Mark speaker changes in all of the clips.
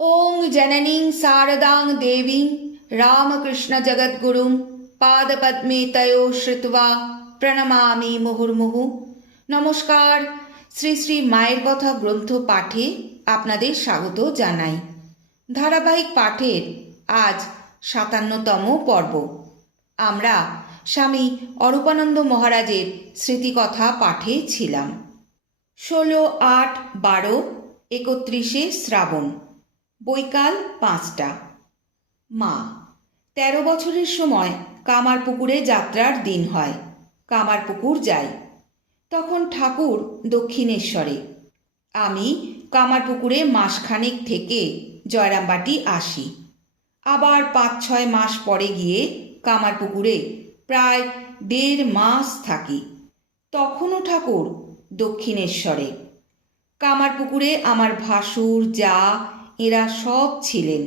Speaker 1: ওং জননীং শারদাং দেবীং রামকৃষ্ণজগদ্গুরুং পাদপদ্মে তয়ো শ্রুত্বা প্রণমামি মুহুর্মুহু নমস্কার শ্রী শ্রী মায়ের কথা গ্রন্থ পাঠে আপনাদের স্বাগত জানাই ধারাবাহিক পাঠের আজ সাতান্নতম পর্ব। আমরা স্বামী অরূপানন্দ মহারাজের স্মৃতিকথা পাঠে ছিলাম। ষোলো আট বারো একত্রিশে শ্রাবণ। বৈকাল পাঁচটা। মা, তেরো বছরের সময় কামারপুকুরে যাত্রার দিন হয়। কামারপুকুর যাই। তখন ঠাকুর দক্ষিণেশ্বরে। আমি কামারপুকুরে মাসখানেক থেকে জয়রামবাটি আসি। আবার পাঁচ ছয় মাস পরে গিয়ে কামারপুকুরে প্রায় দেড় মাস থাকি। তখনও ঠাকুর দক্ষিণেশ্বরে। কামারপুকুরে আমার ভাসুর, যা এরা সব ছিলেন।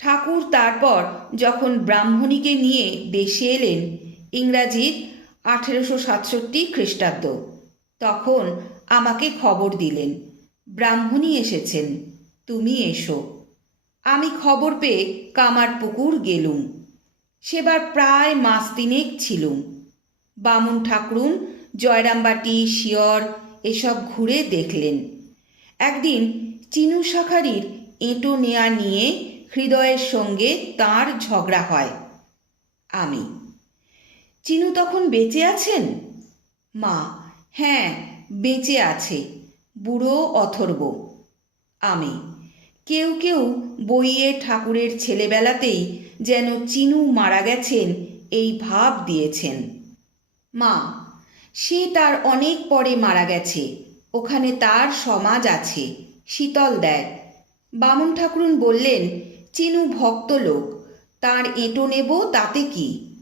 Speaker 1: ঠাকুর তারপর যখন ব্রাহ্মণীকে নিয়ে দেশে এলেন, ইংরাজির আঠেরোশো সাতষট্টি খ্রিস্টাব্দ, তখন আমাকে খবর দিলেন, ব্রাহ্মণী এসেছেন, তুমি এসো। আমি খবর পেয়ে কামারপুকুর গেলুম। সেবার প্রায় মাস তিনেক ছিলুম। বামুন ঠাকুরুন, জয়রামবাটি, শিয়র এসব ঘুরে দেখলেন। একদিন চিনু শাখারির এঁটো নেয়া নিয়ে হৃদয়ের সঙ্গে তার ঝগড়া হয়। আমি। চিনু তখন বেঁচে আছেন? মা হ্যাঁ বেঁচে আছে, বুড়ো অথর্ব। আমি। কেউ কেউ বইয়ে ঠাকুরের ছেলেবেলাতেই যেন চিনু মারা গেছেন এই ভাব দিয়েছেন। মা, সে তার অনেক পরে মারা গেছে, ওখানে তার সমাজ আছে, শীতল দেয়। বামন ঠাকুরুন বললেন, চিনু ভক্ত লোক, তার এঁটো নেব তাতে কি?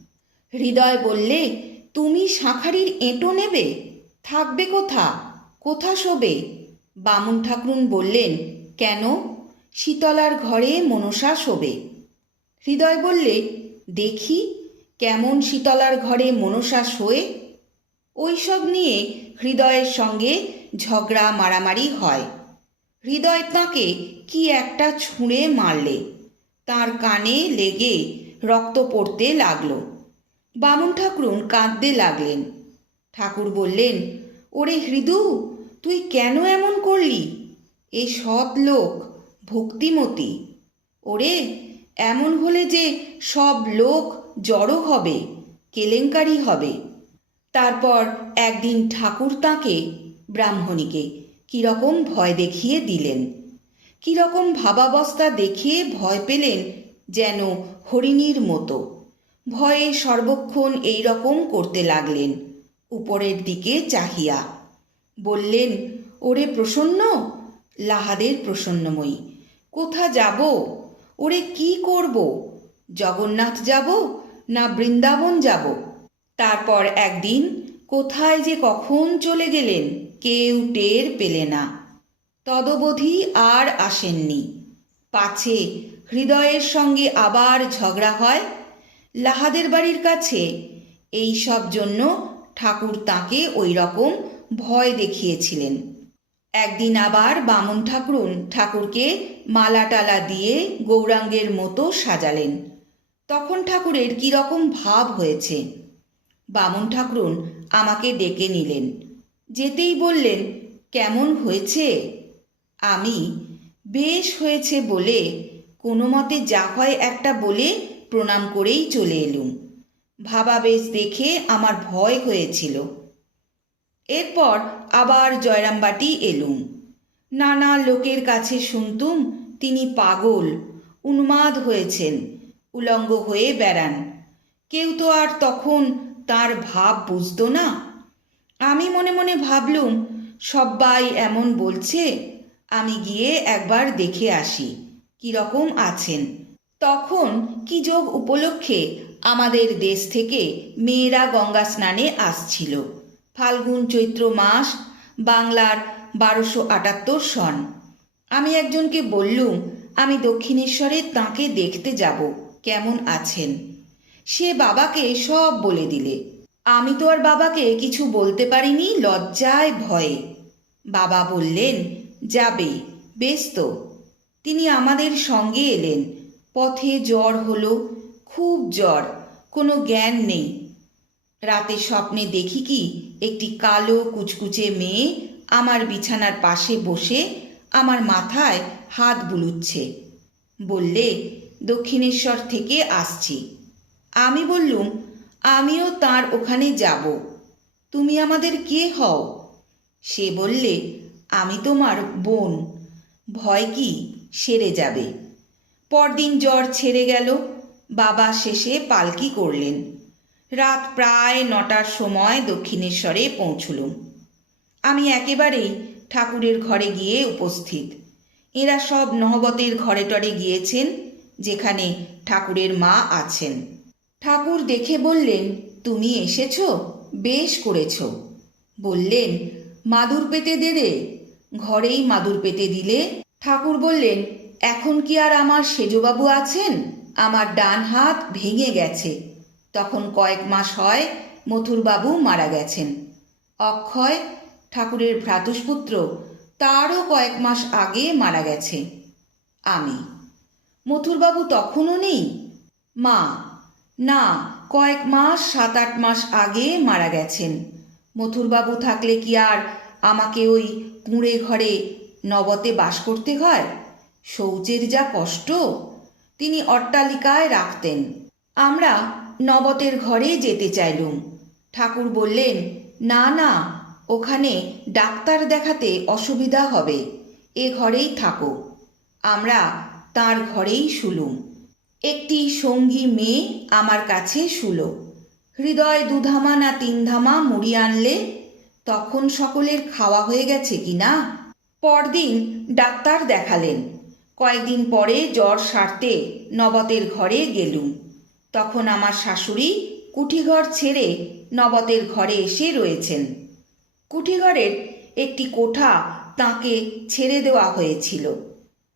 Speaker 1: হৃদয় বললে, তুমি শাঁখারির এঁটো নেবে? থাকবে কোথা? কোথা শোবে? বামুন ঠাকুরুন বললেন, কেন? শীতলার ঘরে মনসা শোবে। হৃদয় বললে, দেখি, কেমন শীতলার ঘরে মনসা শোয়ে? ওইসব নিয়ে হৃদয়ের সঙ্গে ঝগড়া মারামারি হয়। হৃদয় তাঁকে কি একটা ছুঁড়ে মারলে। তার কানে লেগে রক্ত পড়তে লাগল। বামুন ঠাকুরুন কাঁদতে লাগলেন। ঠাকুর বললেন, ওরে হৃদু, তুই কেন এমন করলি? এ সৎ লোক, ভক্তিমতী। ওরে, এমন হলে যে সব লোক জড়ো হবে, কেলেঙ্কারি হবে। তারপর একদিন ঠাকুর তাঁকে ব্রাহ্মণীকে কীরকম ভয় দেখিয়ে দিলেন। কীরকম ভাবাবস্থা দেখিয়ে ভয় পেলেন যেন হরিণীর মতো। ভয়ে সর্বক্ষণ এই রকম করতে লাগলেন, উপরের দিকে চাহিয়া। বললেন, ওরে প্রসন্ন, লাহাদের প্রসন্নময়ী, কোথা যাব? ওরে কি করব? জগন্নাথ যাব না বৃন্দাবন যাব? তারপর একদিন কোথায় যে কখন চলে গেলেন? কেউ টের পেলে না। তদবধি আর আসেননি। পাছে হৃদয়ের সঙ্গে আবার ঝগড়া হয়। লাহাদের বাড়ির কাছে এই সব জন্য ঠাকুর তাকে ওই রকম ভয় দেখিয়েছিলেন। একদিন আবার বামুন ঠাকুরুন ঠাকুরকে মালা টালা দিয়ে গৌরাঙ্গের মতো সাজালেন। তখন ঠাকুরের কীরকম ভাব হয়েছে। বামুন ঠাকুরুন আমাকে ডেকে নিলেন। যেতেই বললেন, কেমন হয়েছে? আমি বেশ হয়েছে বলে কোনো মতে যা হয় একটা বলে প্রণাম করেই চলে এলুম। ভাবাবেশ দেখে আমার ভয় হয়েছিল। এরপর আবার জয়রামবাটি এলুম। নানা লোকের কাছে শুনতুম তিনি পাগল, উন্মাদ হয়েছেন, উলঙ্গ হয়ে বেড়ান। কেউ তো আর তখন তার ভাব বুঝতো না। আমি মনে মনে ভাবলুম, সব্বাই এমন বলছে, আমি গিয়ে একবার দেখে আসি, কীরকম আছেন। তখন কি যোগ উপলক্ষে আমাদের দেশ থেকে মেয়েরা গঙ্গা স্নানে আসছিল। ফাল্গুন চৈত্র মাস, বাংলার বারোশো আটাত্তর সন। আমি একজনকে বললুম, আমি দক্ষিণেশ্বরে তাঁকে দেখতে যাব, কেমন আছেন। সে বাবাকে সব বলে দিলে। আমি তো আর বাবাকে কিছু বলতে পারিনি লজ্জায় ভয়ে। বাবা বললেন, যাবে, বেশ তো। তিনি আমাদের সঙ্গে এলেন। পথে জ্বর হলো, খুব জ্বর, কোনো জ্ঞান নেই। রাতে স্বপ্নে দেখি কি, একটি কালো কুচকুচে মেয়ে আমার বিছানার পাশে বসে আমার মাথায় হাত বুলুচ্ছে। বললে, দক্ষিণেশ্বর থেকে আসছি। আমি বললুম আমিও তার ওখানে যাব। তুমি আমাদের কে হও? সে বললে, আমি তোমার বোন। ভয় কি? সেরে যাবে। পরদিন জ্বর ছেড়ে গেল। বাবা শেষে পালকি করলেন। রাত প্রায় নটার সময় দক্ষিণেশ্বরে পৌঁছলুম। আমি একেবারেই ঠাকুরের ঘরে গিয়ে উপস্থিত। এরা সব নহবতের ঘরে টরে গিয়েছেন, যেখানে ঠাকুরের মা আছেন। ঠাকুর দেখে বললেন, তুমি এসেছ? বেশ করেছ। বললেন, মাদুর পেতে দে রে। ঘরেই মাদুর পেতে দিলে ঠাকুর বললেন, এখন কি আর আমার সেজবাবু আছেন? আমার ডান হাত ভেঙে গেছে। তখন কয়েক মাস হয় মথুরবাবু মারা গেছেন। অক্ষয়, ঠাকুরের ভ্রাতুষ্পুত্র, তারও কয়েক মাস আগে মারা গেছে। আমি, মথুরবাবু তখনও নেই? মা না, কয়েক মাস সাত আট মাস আগে মারা গেছেন। মথুরবাবু থাকলে কি আর আমাকে ওই কুঁড়ে ঘরে নবতে বাস করতে হয়? শৌচের যা কষ্ট, তিনি অট্টালিকায় রাখতেন। আমরা নবতের ঘরে যেতে চাইলুম। ঠাকুর বললেন, না না, ওখানে ডাক্তার দেখাতে অসুবিধা হবে। এ ঘরেই থাকো। আমরা তার ঘরেই শুলুম। একটি সঙ্গী মেয়ে আমার কাছে শুলো। হৃদয় দুধামা না তিন ধামা মুড়ি আনলে? তখন সকলের খাওয়া হয়ে গেছে কি না? পরদিন ডাক্তার দেখালেন। কয়েকদিন পরে জ্বর সারতে নবতের ঘরে গেলুম। তখন আমার শাশুড়ি কুঠিঘর ছেড়ে নবতের ঘরে এসে রয়েছেন। কুঠিঘরের একটি কোঠা তাকে ছেড়ে দেওয়া হয়েছিল।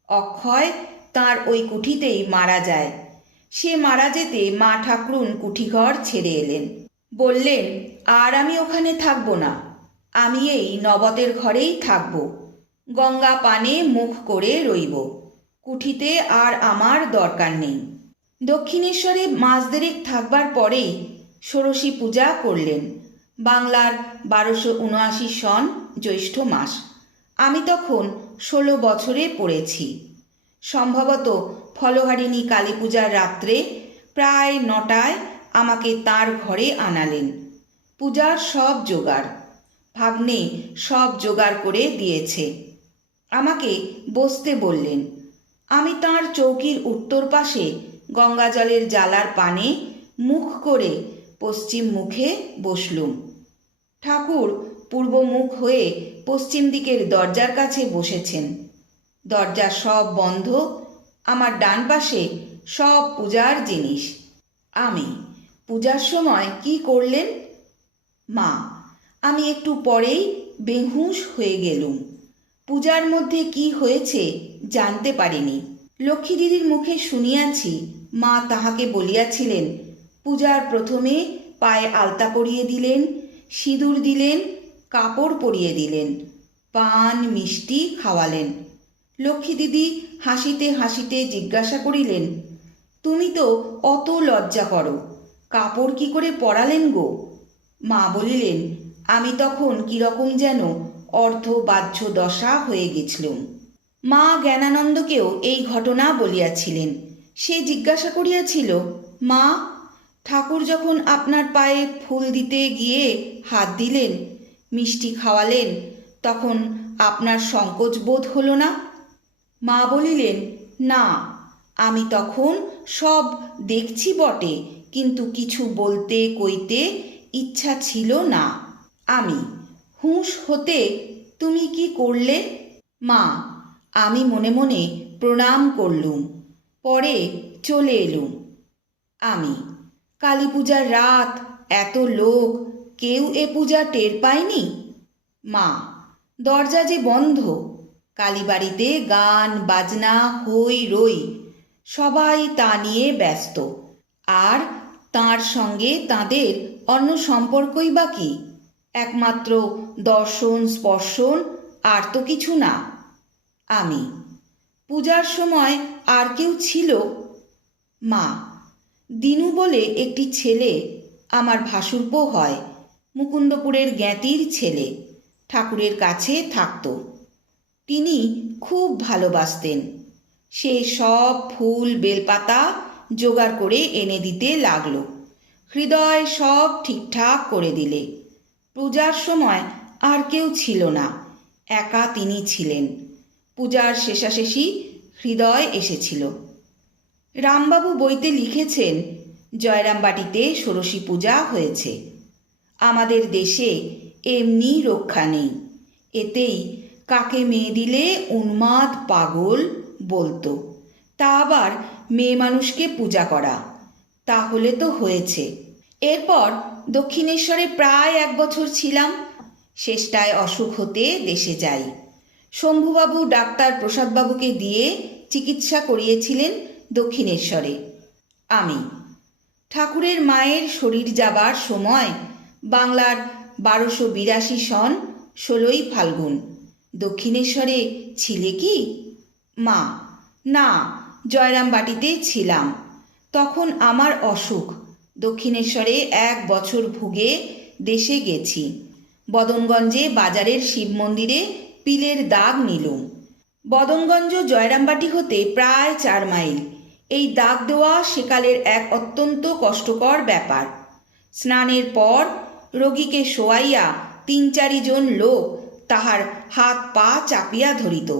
Speaker 1: অক্ষয় তার ওই কুঠিতেই মারা যায়। সে মারা যেতে মা ঠাকুরুন কুঠিঘর ছেড়ে এলেন। বললেন, আর আমি ওখানে থাকব না। আমি এই নবতের ঘরেই থাকব। গঙ্গা পানে মুখ করে রইব। কুঠিতে আর আমার দরকার নেই। দক্ষিণেশ্বরে মাস দেরেক থাকবার পরেই ষোড়শী পূজা করলেন। বাংলার বারোশো উনআশি সন জ্যৈষ্ঠ মাস। আমি তখন ষোলো বছরে পড়েছি। সম্ভবত ফলহারিণী কালী পূজার রাত্রে প্রায় নটায় আমাকে তার ঘরে আনালেন। পূজার সব জোগাড়, ভাগ্নে সব জোগাড় করে দিয়েছে। আমাকে বসতে বললেন, আমি তার চৌকির উত্তর পাশে গঙ্গাজলের জালার পানে মুখ করে পশ্চিম মুখে বসলুম। ঠাকুর পূর্বমুখ হয়ে পশ্চিম দিকের দরজার কাছে বসেছেন। দরজা সব বন্ধ, আমার ডান পাশে সব পূজার জিনিস। আমি, পূজার সময় কি করলেন? মা, আমি একটু পরেই বেহুশ হয়ে গেলুম। পূজার মধ্যে কি হয়েছে জানতে পারিনি। লক্ষ্মী দিদির মুখে শুনিয়াছি, মা তাহাকে বলিয়াছিলেন, পূজার প্রথমে পায়ে আলতা পরিয়ে দিলেন, সিঁদুর দিলেন, কাপড় পরিয়ে দিলেন, পান মিষ্টি খাওয়ালেন। লক্ষ্মী দিদি হাসিতে হাসিতে জিজ্ঞাসা করিলেন, তুমি তো অত লজ্জা করো, কাপড় কি করে পরালেন গো? মা বলিলেন, আমি তখন কীরকম যেন অর্ধ বাহ্য দশা হয়ে গেছিলুম। মা জ্ঞানানন্দকেও এই ঘটনা বলিয়াছিলেন। সে জিজ্ঞাসা করিয়াছিল, মা, ঠাকুর যখন আপনার পায়ে ফুল দিতে গিয়ে হাত দিলেন, মিষ্টি খাওয়ালেন, তখন আপনার সংকোচ বোধ হলো না? মা বলিলেন, না, আমি তখন সব দেখছি বটে, কিন্তু কিছু বলতে কইতে ইচ্ছা ছিল না। আমি হুঁশ হতে তুমি কি করলে? মা, আমি মনে মনে প্রণাম করলুম, পরে চলে এলুম। আমি কালী পূজার রাত, এত লোক, কেউ এ পূজা টের পায়নি? মা, দরজা যে বন্ধ কালীবাড়িতে গান, বাজনা, হই, রই, সবাই তা নিয়ে ব্যস্ত। আর তার সঙ্গে তাদের অন্য সম্পর্কই বা কি? একমাত্র দর্শন, স্পর্শন, আর তো কিছু না। আমি। পূজার সময় আর কেউ ছিল? মা। দিনু বলে একটি ছেলে, আমার ভাসুরপো হয়, মুকুন্দপুরের জ্ঞাতির ছেলে, ঠাকুরের কাছে থাকত। তিনি খুব ভালোবাসতেন। সে সব ফুল, বেলপাতা জোগাড় করে এনে দিতে লাগল। হৃদয় সব ঠিকঠাক করে দিলে। পূজার সময় আর কেউ ছিল না, একা তিনি ছিলেন। পূজার শেষাশেষি হৃদয় এসেছিল। রামবাবু বইতে লিখেছেন, জয়রামবাটিতে ষোড়শী পূজা হয়েছে। আমাদের দেশে এমনি রক্ষা নেই। এতেই কাকে মেয়ে দিলে উন্মাদ পাগল বলতো। তা আবার মেয়ে মানুষকে পূজা করা। তাহলে তো হয়েছে। এরপর দক্ষিণেশ্বরে প্রায় এক বছর ছিলাম। শেষটায় অসুখ হতে দেশে যাই। শম্ভুবাবু ডাক্তার প্রসাদবাবুকে দিয়ে চিকিৎসা করিয়েছিলেন দক্ষিণেশ্বরে। আমি। ঠাকুরের মায়ের শরীর যাবার সময় বাংলার বারোশো বিরাশি সন ষোলোই ফাল্গুন। দক্ষিণেশ্বরে ছিলে কি? মা, না, জয়রামবাটিতে ছিলাম। তখন আমার অসুখ। দক্ষিণেশ্বরে এক বছর ভুগে দেশে গেছি। বদনগঞ্জে বাজারের শিব মন্দিরে পিলের দাগ নিলুম। বদনগঞ্জ জয়রামবাটি হতে প্রায় চার মাইল। এই দাগ দেওয়া সেকালের এক অত্যন্ত কষ্টকর ব্যাপার। স্নানের পর রোগীকে শোয়াইয়া তিন চারিজন লোক তাহার হাত পা চাপিয়া ধরিত,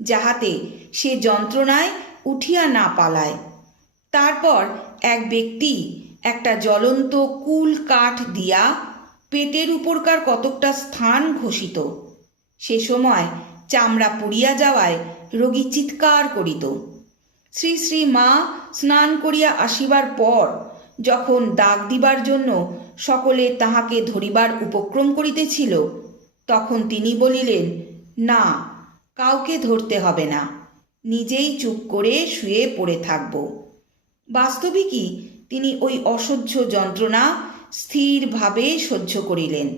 Speaker 1: যাহাতে সে যন্ত্রণায় উঠিয়া না পালায়। তারপর এক ব্যক্তি একটা জ্বলন্ত কুল কাঠ দিয়া পেটের উপরকার কতকটা স্থান ঘোষিত। সে সময় চামড়া পুড়িয়া যাওয়ায় রোগী চিৎকার করিত। শ্রী শ্রী মা স্নান করিয়া আসিবার পর যখন দাগ দিবার জন্য সকলে তাহাকে ধরিবার উপক্রম করিতেছিল তখন তিনি বলিলেন, না, কাউকে ধরতে হবে না। নিজেই চুপ করে শুয়ে পড়ে থাকব। বাস্তবিকই তিনি ওই অসহ্য যন্ত্রণা স্থিরভাবে সহ্য করিলেন।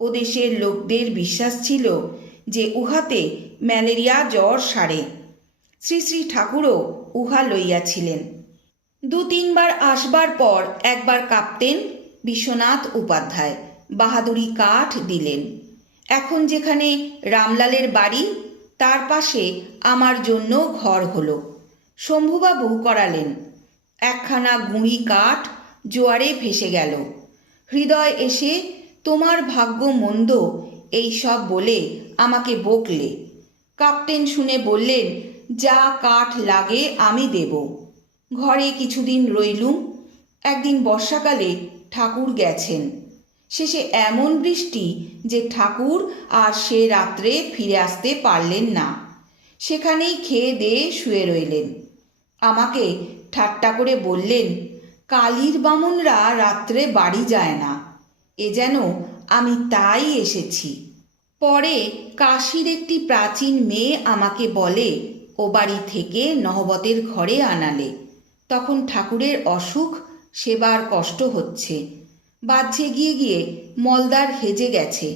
Speaker 1: ও দেশের লোকদের বিশ্বাস ছিল যে উহাতে ম্যালেরিয়া জ্বর সারে। শ্রী শ্রী ঠাকুরও উহা লইয়াছিলেন। দু তিনবার আসবার পর একবার কাঁপতেন বিশ্বনাথ উপাধ্যায়। বাহাদুরি কাঠ দিলেন। এখন যেখানে রামলালের বাড়ি, তার পাশে আমার জন্য ঘর হলো। শম্ভুবাবু করালেন। একখানা গুঁড়ি কাঠ জোয়ারে ভেসে গেল। হৃদয় এসে, তোমার ভাগ্য মন্দ, এই সব বলে আমাকে বকলে। কাপ্তেন শুনে বললেন, যা কাঠ লাগে আমি দেব। ঘরে কিছুদিন রইলুম, একদিন বর্ষাকালে ঠাকুর গেছেন। শেষে এমন বৃষ্টি যে ঠাকুর আর সে রাত্রে ফিরে আসতে পারলেন না। সেখানেই খেয়ে দিয়ে শুয়ে রইলেন। আমাকে ঠাট্টা করে বললেন, কালীর বামুনরা রাত্রে বাড়ি যায় না। এ যেন আমি তাই এসেছি। পরে কাশির একটি প্রাচীন মেয়ে আমাকে বলে, ও বাড়ি থেকে নহবতের ঘরে আনালে। তখন ঠাকুরের অসুখ, সেবার কষ্ট হচ্ছে। বাহ্যে গিয়ে গিয়ে মলদার হেজে গেছে।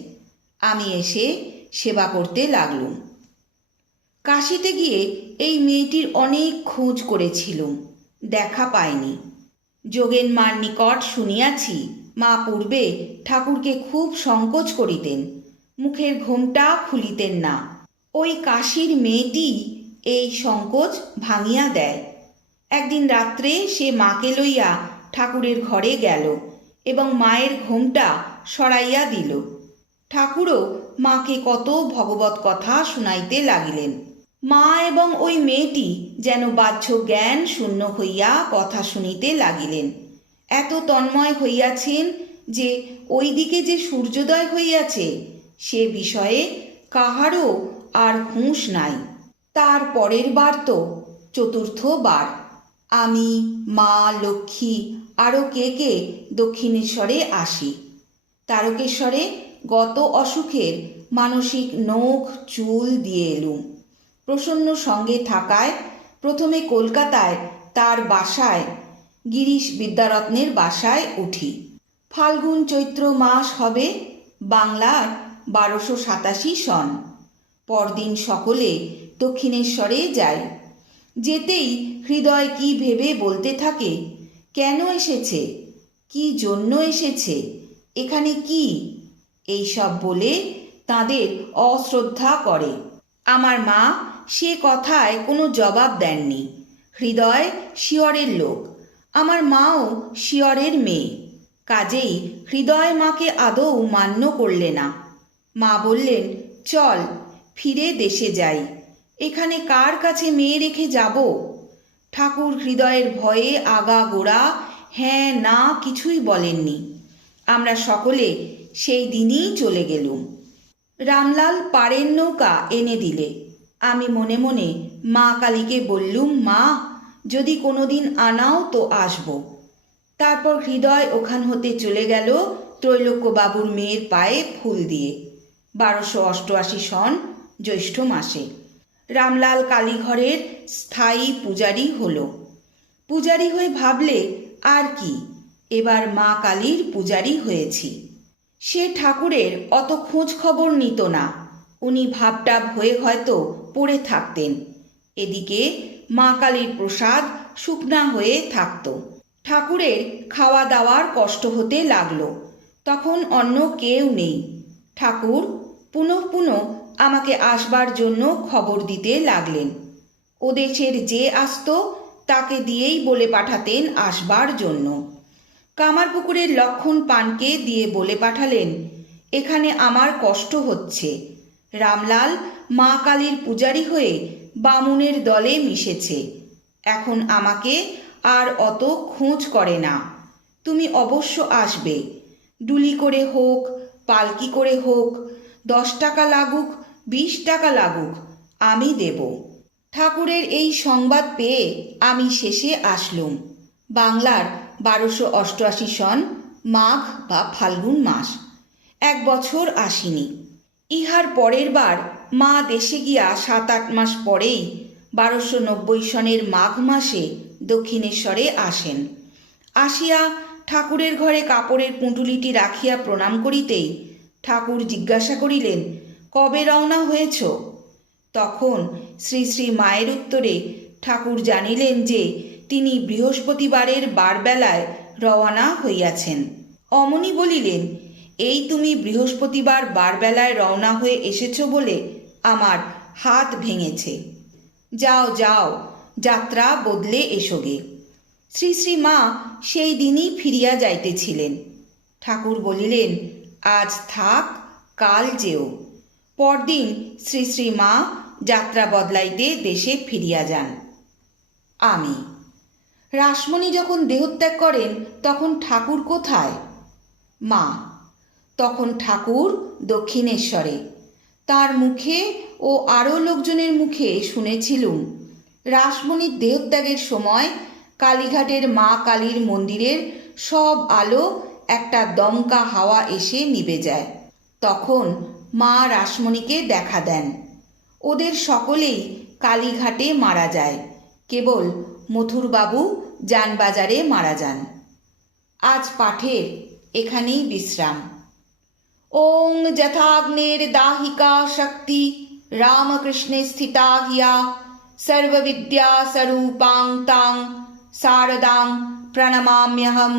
Speaker 1: আমি এসে সেবা করতে লাগলুম। কাশিতে গিয়ে এই মেয়েটির অনেক খোঁজ করেছিলুম, দেখা পাইনি। যোগেন মার নিকট শুনিয়াছি, মা পূর্বে ঠাকুরকে খুব সংকোচ করিতেন, মুখের ঘোমটা খুলিতেন না। ওই কাশির মেয়েটি এই সংকোচ ভাঙিয়া দেয়। একদিন রাত্রে সে মাকে লইয়া ঠাকুরের ঘরে গেল। এবং মায়ের ঘোমটা সরাইয়া দিল। ঠাকুরও মাকে কত ভগবত কথা শুনাইতে লাগিলেন। মা এবং ওই মেয়েটি যেন বাহ্য জ্ঞান শূন্য হইয়া কথা শুনিতে লাগিলেন। এত তন্ময় হইয়াছেন যে ওই দিকে যে সূর্যোদয় হইয়াছে, সে বিষয়ে কাহারও আর হুঁশ নাই। তার পরের বার তো চতুর্থ বার। আমি, মা, লক্ষ্মী আরও কে কে দক্ষিণেশ্বরে আসি? তারকেশ্বরে গত অসুখের মানসিক নখ চুল দিয়ে এলুম। প্রসন্ন সঙ্গে থাকায় প্রথমে কলকাতায়, তার বাসায়, গিরিশ বিদ্যারত্নের বাসায় উঠি। ফাল্গুন চৈত্র মাস হবে বাংলার বারোশো সাতাশি সন। পরদিন সকলে দক্ষিণেশ্বরে যাই। যেতেই হৃদয় কি ভেবে বলতে থাকে কেন এসেছে? কি জন্য এসেছে? এখানে কি? এই সব বলে তাদের অশ্রদ্ধা করে। আমার মা সে কথায় কোনো জবাব দেননি। হৃদয় শিয়রের লোক। আমার মাও শিয়রের মেয়ে। কাজেই হৃদয় মাকে আদৌ মান্য করলে না। মা বললেন, চল, ফিরে দেশে যাই। এখানে কার কাছে মেয়ে রেখে যাব? ঠাকুর হৃদয়ের ভয়ে আগা গোড়া হ্যাঁ না, কিছুই বলেননি। আমরা সকলে সেই দিনই চলে গেলুম। রামলাল পাড়ের নৌকা এনে দিলে। আমি মনে মনে মা কালীকে বললুম, মা, যদি কোনোদিন আনাও তো আসব। তারপর হৃদয় ওখান হতে চলে গেল ত্রৈলোক্যবাবুর মেয়ের পায়ে ফুল দিয়ে। বারোশো অষ্টআশি সন জ্যৈষ্ঠ মাসে। রামলাল কালীঘরের স্থায়ী পূজারি হলো। পূজারি হয়ে ভাবলে, আর কি, এবার মা কালীর পূজারি হয়েছি। সে ঠাকুরের অত খোঁজ খবর নিত না। উনি ভাবটাব হয়ে হয়তো পড়ে থাকতেন। এদিকে মা কালীর প্রসাদ শুকনা হয়ে থাকত। ঠাকুরের খাওয়া দাওয়ার কষ্ট হতে লাগল। তখন অন্য কেউ নেই। ঠাকুর পুনঃ পুনঃ আমাকে আসবার জন্য খবর দিতে লাগলেন। ও দেশের যে আসত, তাকে দিয়েই বলে পাঠাতেন আসবার জন্য। কামারপুকুরের লক্ষণ পানকে দিয়ে বলে পাঠালেন, এখানে আমার কষ্ট হচ্ছে। রামলাল, মা কালীর পূজারি হয়ে বামুনের দলে মিশেছে। এখন আমাকে আর অত খোঁজ করে না। তুমি অবশ্য আসবে। ডুলি করে হোক, পালকি করে হোক, দশ টাকা লাগুক বিশ টাকা লাগুক, আমি দেব। ঠাকুরের এই সংবাদ পেয়ে আমি শেষে আসলুম। বাংলার বারোশো অষ্টআশি সন, মাঘ বা ফাল্গুন মাস। এক বছর আসিনি। ইহার পরের বার মা দেশে গিয়া সাত আট মাস পরেই বারোশো নব্বই সনের মাঘ মাসে দক্ষিণেশ্বরে আসেন। আসিয়া ঠাকুরের ঘরে কাপড়ের পুঁটুলিটি রাখিয়া প্রণাম করিতেই ঠাকুর জিজ্ঞাসা করিলেন কবে রওনা হয়েছ? তখন শ্রী শ্রী মায়ের উত্তরে ঠাকুর জানিলেন যে, তিনি বৃহস্পতিবারের বারবেলায় রওনা হইয়াছেন। অমনি বলিলেন, এই তুমি বৃহস্পতিবার বারবেলায় রওনা হয়ে এসেছ বলে আমার হাত ভেঙেছে। যাও যাও, যাত্রা বদলে এসোগে শ্রী শ্রী মা সেই দিনই ফিরিয়া যাইতেছিলেন। ঠাকুর বলিলেন, আজ থাক, কাল যেও। পরদিন শ্রী শ্রী মা যাত্রা বদলাইতে দেশে ফিরিয়া যান। আমি। রাসমণি যখন দেহত্যাগ করেন, তখন ঠাকুর কোথায়? মা। তখন ঠাকুর দক্ষিণেশ্বরে। তার মুখে ও আরও লোকজনের মুখে শুনেছিলুম রাসমণির দেহত্যাগের সময় কালীঘাটের মা কালীর মন্দিরের সব আলো একটা দমকা হাওয়া এসে নিবে যায়। তখন মা রাসমণিকে দেখা দেন। ওদের সকলেই কালীঘাটে মারা যায়। কেবল মথুরবাবু যানবাজারে মারা যান। আজ পাঠের এখানেই বিশ্রাম। ওং যথাগ্নের দাহিকা শক্তি, রামকৃষ্ণে স্থিতা হিয়া সর্ববিদ্যা স্বরূপাং তাং শারদাং প্রণমাম্যহম।